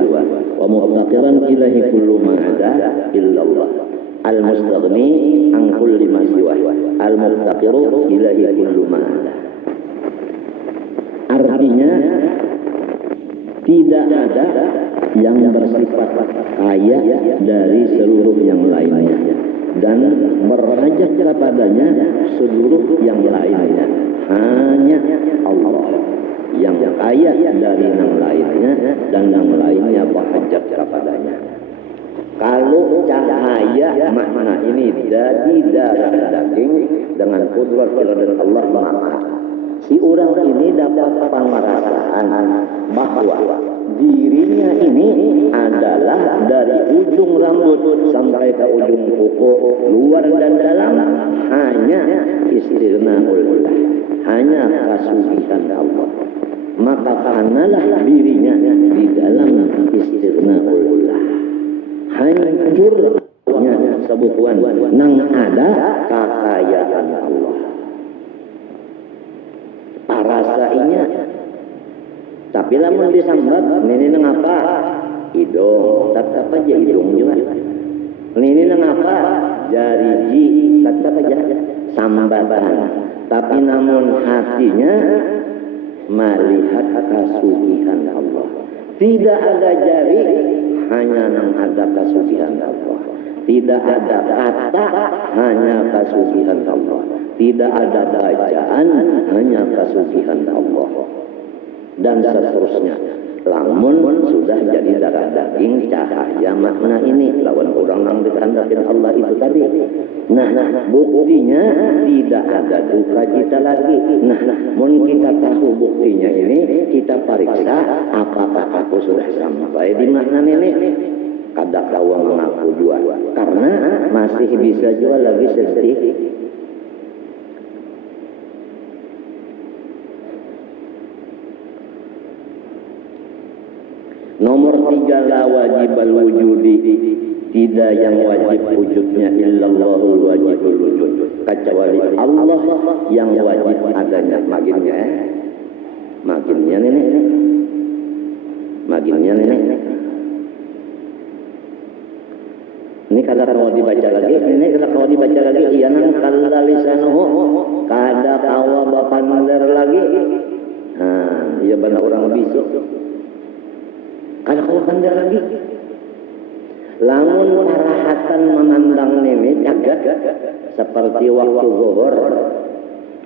dua. Wa muftaqiran ilahi kullu ma ada illallah. Al-mustaghni an kulli ma siwa. Al-muftaqiru ilahi kullu ma ada. Artinya tidak ada yang bersifat kaya dari seluruh yang lainnya dan berhajat kepadanya seluruh yang lainnya. Hanya Allah yang kaya dari yang lainnya dan yang lainnya berhajat kepadanya. Kalau cahaya makna ini dari darah daging dengan kudrat iradat Allah, maka si orang ini dapat pengerasaan bahwa dirinya ini adalah dari ujung rambut sampai ke ujung kuku, luar dan dalam hanya istirnaullah, hanya kasugihan Allah. Maka kanalah dirinya di dalam istirnaullah, hancurnya sebukuan nang ada kekayaan Allah. Parasainya tapi lamun disambat ini nang apa? Hidung, tetap aja hidung juga. Ini nang apa? Jariji, tetap aja sambatan. Tapi namun hatinya melihat kasugihan Allah. Tidak ada jari, hanya nang ada kasugihan Allah. Tidak ada kata, hanya kasugihan Allah. Tidak ada bacaan, hanya kasugihan Allah. Dan seterusnya. Lamun sudah jadi darah daging cahaya makna ini lawan orang yang dikehendaki Allah itu tadi. Nah, buktinya tidak ada duka cita lagi. Nah, mun kita tahu buktinya ini, kita periksa apakah aku sudah sampai di makna ini. Kada kawa mengaku jua karena masih bisa jual lagi sedih. Nomor 3, la wajib al-wujudi, tidak yang wajib wujudnya illallahul wajibul wujud, kecuali Allah yang wajib adanya. Makinnya nenek. Ini kalau dibaca lagi, iya nang kalla lisanuhu, kada kawa bapander lagi. Nah, iya benar orang bisu. Kada kawa pandar lagi. Lamun parahatan memandang ini jagat seperti waktu zuhur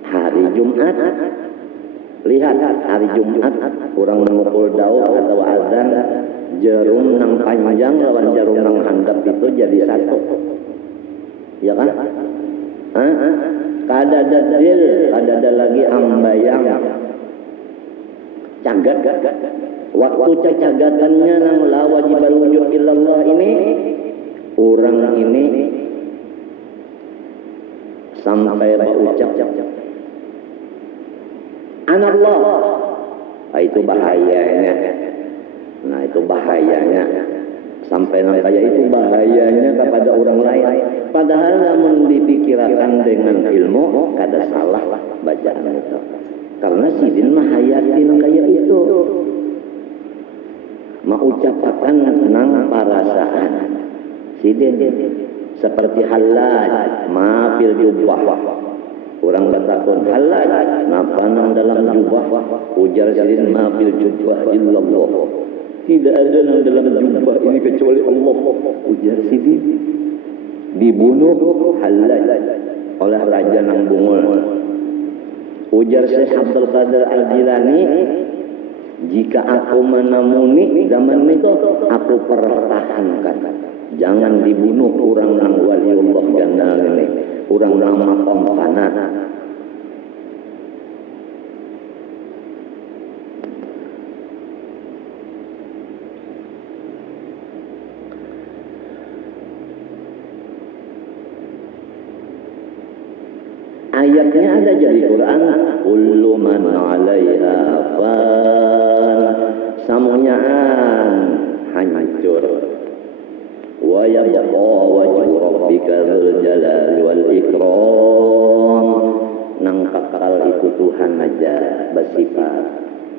hari Jumat. Lihat hari Jumat orang mengukul daun atau azan, jarum nang panjang lawan jarum nang handap itu jadi satu. Ya kan? Kada ada dalil, kada ada lagi ambayang. Cagat. Waktu cacagatannya nang la wajibal wujud illallah ini, orang ini sampai berucap anallah. Itu bahayanya. Nah, itu bahayanya. Sampai nang kayak itu bahayanya kepada orang lain. Padahal namun dipikirkan dengan ilmu kada salah bacaan itu. Karena sidin mahayatin kayak itu. Mengucapkan nang perasaan sidin seperti halal maafil jubah. Orang bertakun halal napa nang dalam jubah, ujar sidin maafil jubah illallah. Tidak ada nang dalam jubah ini kecuali Allah, ujar sidin. Dibunuh halal oleh raja nang bungul. Ujar Syekh Abdul Qadir Al-Jilani, jika aku menemuni zaman itu, aku pertahankan. Jangan dibunuh orang yang waliullah gandal ini. Orang nama kompana. Ayatnya ada jadi Quran. Kullu man 'alaiha fan, samunyaan hancur. Wa yabqa wajhu rabbika dzul jalali wal ikram, nang kekal itu Tuhan aja bersifat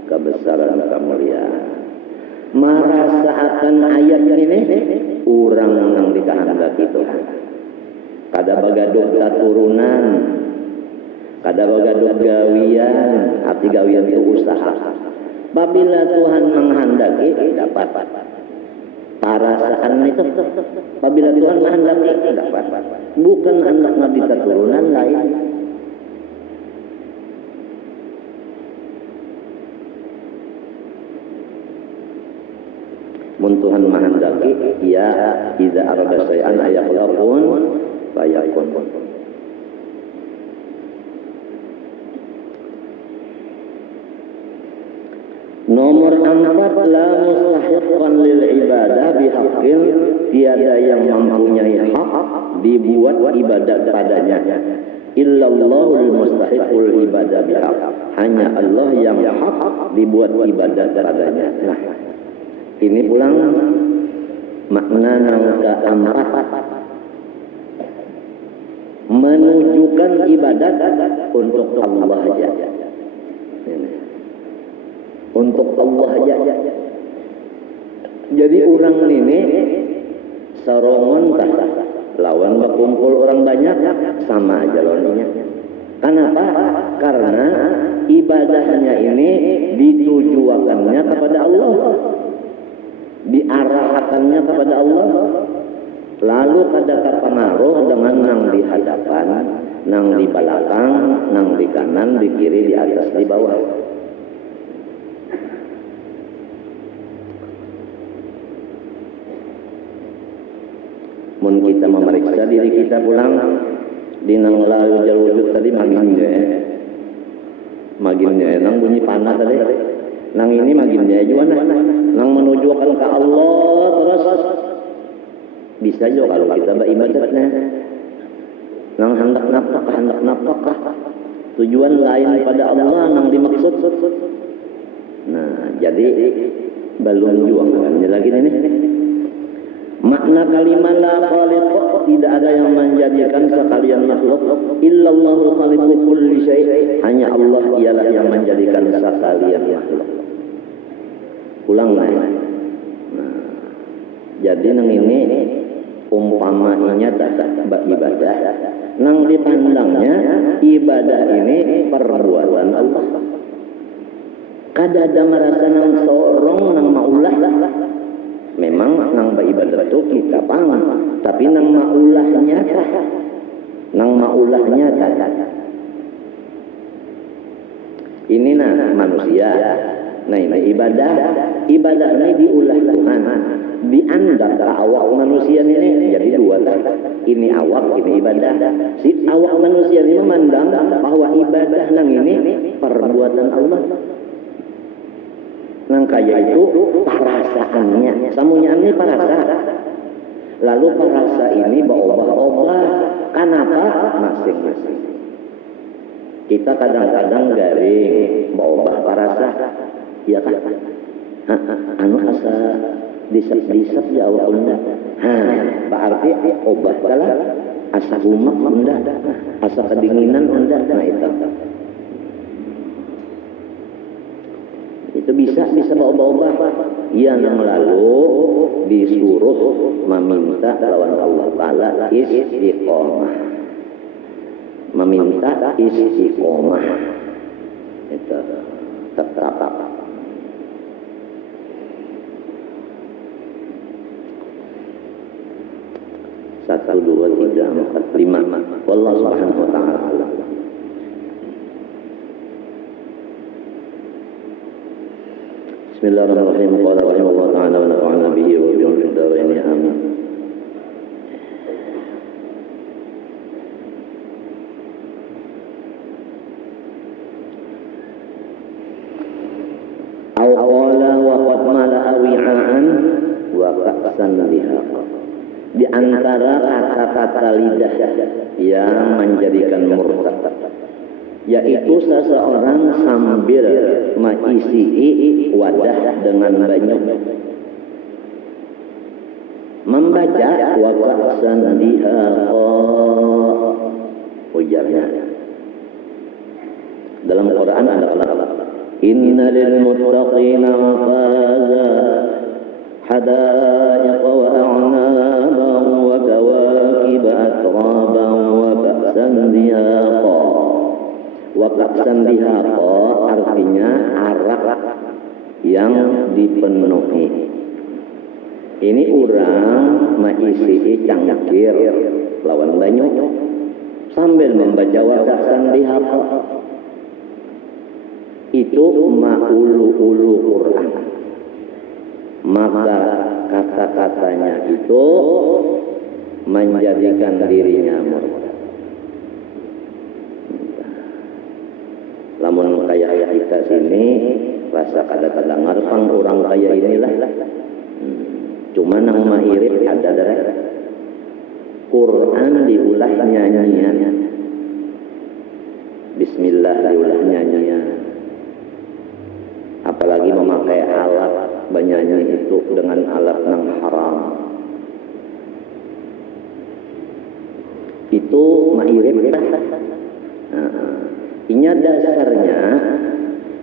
kebesaran kemuliaan. merasa akan ayat ini urang nang dikahandaki Tuhan. Kada bagaduh katurunan, kada bagaduh gawian, arti gawian itu usaha. Apabila Tuhan menghendaki dapat. Perasaan itu apabila Tuhan menghendaki dapat. Bukan anak nabi keturunan lain. Mun Tuhan menghendaki, ya idza arada syai'an ayaqulun fayakun. Nomor 4, la mustahiqqan lil ibadah bihaqqin, tiada yang mempunyai hak dibuat ibadat padanya. Illallahul mustahiqul ibadah bihaq, hanya Allah yang hak dibuat ibadat padanya. Nah, ini pulang makna yang keempat, menunjukkan ibadat untuk Allah saja. Untuk Allah saja. Jadi orang ini sarongon lawan berkumpul orang banyak sama aja loninya. Kenapa? Karena ibadahnya ini ditujuakannya kepada Allah, diarahkannya kepada Allah, lalu kada terpengaruh dengan nang di hadapan, nang di belakang, nang di kanan, di kiri, di atas, di bawah. Mun kita memeriksa diri kita pulang di nang lalu jalur wujud tadi maginnya nang bunyi panah tadi, nang ini maginnya juga nang menujukan ke Allah terus bisa juga kalau kita beribadatnya nang hendak nafkah tujuan lain pada Allah nang dimaksud. Nah jadi belum juang lagi ini. Makna kalimat la khaliq, tidak ada yang menjadikan sekalian makhluk, illallahul khaliqu kulli syai', hanya Allah ialah yang menjadikan sekalian makhluk. Ulang lagi. Nah, jadi nang ini umpamanya ibadah, nang dipandangnya ibadah ini perbuatan Allah. Kada ada merasa nang sorong nang maulah. Memang nang beribadah itu kita paham, tapi nang maulahnya ini manusia. Nah ini ibadah ini diulah Tuhan, dianggap awak manusia ini jadi dua. Ini awak, ini ibadah. Si awak manusia ini memandang bahwa ibadah nang ini perbuatan Allah. Nang kaya itu perasaannya, samunya parasa. Lalu parasa ini berubah-ubah. Kenapa? Masing-masing. Kita kadang-kadang garing berubah parasa, ya kan? Anu asa disep ya awak unda. Berarti obat kalah asa humak unda, asa kedinginan unda. Nah itu bisa berubah-ubah. Ia nang lalu disuruh meminta lawan Allah Ta'ala istiqomah. Meminta istiqomah. Itu tetap. Satu, dua, tiga, empat, lima. Wallahu subhanahu wa ta'ala alam. Bismillahirrahmanirrahim. Qala rahimahullah ta'ala wa nafa'ana bihi wa bihim fid dharain amin. Aw qala wa qad mala'a wi'an wa ka'san lihaqa. Di antara kata-kata lidah yang menjadikan murtad, yaitu seseorang sambil mengisi wadah dengan banyu, membaca wa ka'san lihaqa, ujarnya. Dalam Quran ada kata inna lil muttaqina mafaza حدائق وأعنابا وكواكب أترابا وكأسا دهاقا. Wakaksan dihaqa artinya arak yang dipenuhi. Ini urang maisi cangkir lawan banyu sambil membaca wakaksan dihaqa. Itu ma'ulu-ulu Quran. Maka kata-katanya itu menjadikan dirinya murtad. Lamun kayak kita sini rasa kadang-kadang ngarepang orang kaya inilah. Cuma nang mairip ada darah Quran diulah nyanyian, Bismillah diulah nyanyian. Apalagi memakai alat bernyanyi itu dengan alat nang haram, itu mairip. Inya dasarnya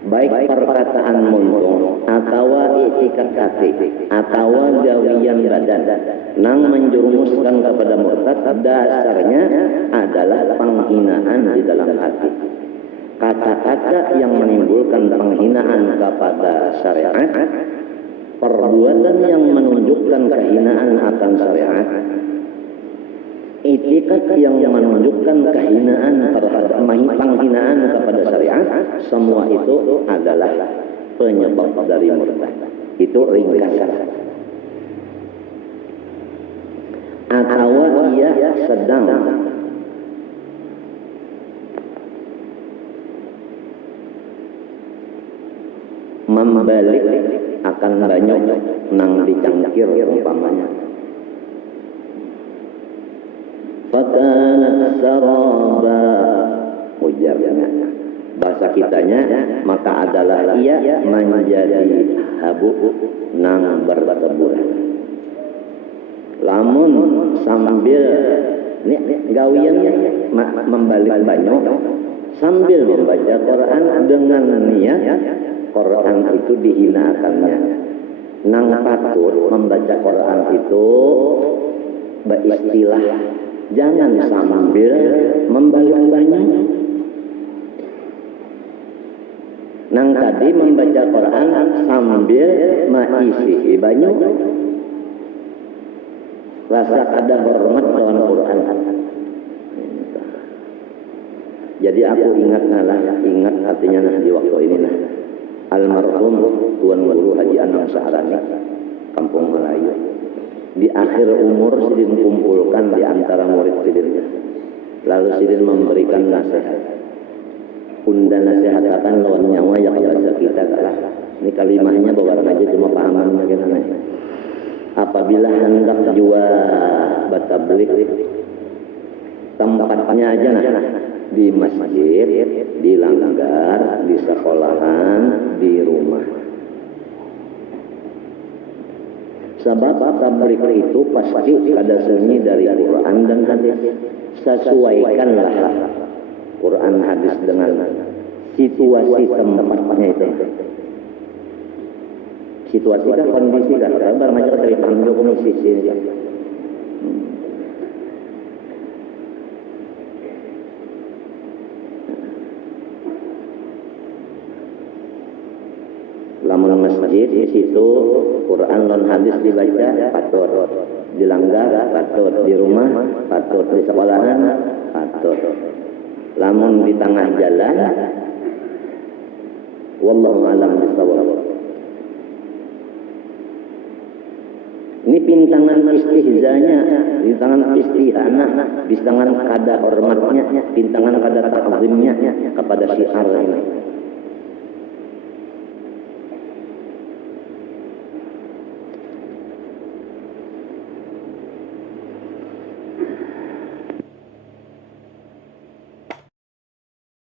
baik perkataan muntung atau i'tikad hati atau gawian badan nang menjerumuskan kepada murtad, dasarnya adalah penghinaan di dalam hati. Kata-kata yang menimbulkan penghinaan kepada syariat, perbuatan yang menunjukkan kehinaan akan syariat, i'tikad yang menunjukkan kehinaan terhadap penghinaan kepada syariat, semua itu adalah penyebab dari murtad. Itu ringkasan. Atau ia sedang membalik akan banyak nang dicangkir umpamanya. Fakana saraba ujarnya bahasa kitanya, maka adalah ia menjadi habu nang berteburan. Lamun sambil ini gawiannya membalik banyak sambil membaca Quran dengan niat Quran itu dihinakannya. Nang patut membaca Quran itu beristilah, jangan sambil membalik banyak. Nang tadi membaca Quran sambil maisi banyak, rasa ada hormat lawan Quran. Jadi aku ingat artinya di waktu ini almarhum Tuan Guru Haji Anang Saharani, Kampung Melayu. Di akhir umur Sidin kumpulkan di antara murid Sidinnya. Lalu Sidin memberikan nasihat. Unda nasihatakan lawan nyawa yang bahasa kita kalah. Ini kalimahnya bawa aja cuma pahamannya gimana. Apabila hendak jua batablik, tempatnya aja di masjid, di langgar, di sekolahan, di rumah. Sebab tablik itu pasti ada seni dari Quran dan hadis. Sesuaikanlah Quran hadis dengan situasi tempatnya itu. Situasi kah, kondisi kah? Kabar macam dari paham komisi sini. Lamun masjid di situ Quran dan hadis dibaca patut, dilanggar patut, di rumah patut, di sekolahan patut. Lamun di tengah jalan, wallahu a'lam bishawab. Ini pintangan istihzanya, pintangan istihana, pintangan kada hormatnya, pintangan kada ta'zimnya kepada syiar ini.